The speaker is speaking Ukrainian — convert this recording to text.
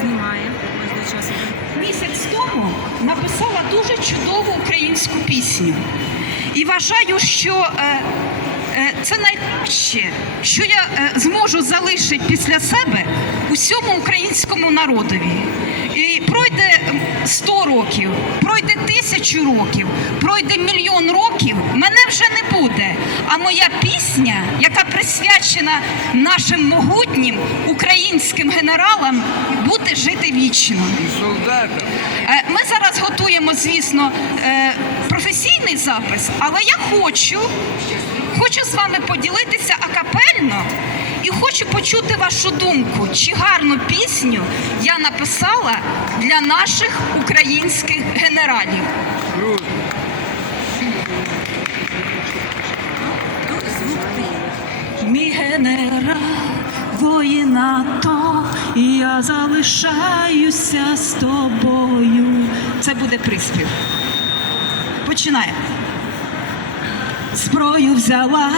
Знімає. Місяць тому написала дуже чудову українську пісню. І вважаю, що е, е, це найкраще, що я е, зможу залишити після себе усьому українському народові. І пройде м, 100 років, пройде тисячу років, пройде мільйон років, мене вже не буде. Моя пісня, яка присвячена нашим могутнім українським генералам, буде жити вічно. Е, Ми зараз готуємо, звісно, е, професійний запис, але я хочу, хочу з вами поділитися акапельно і хочу почути вашу думку, чи гарну пісню я написала для наших українських генералів. Мій генерал, воїн АТО, я залишаюся з тобою. Це буде приспів. Починаємо. Зброю взяла,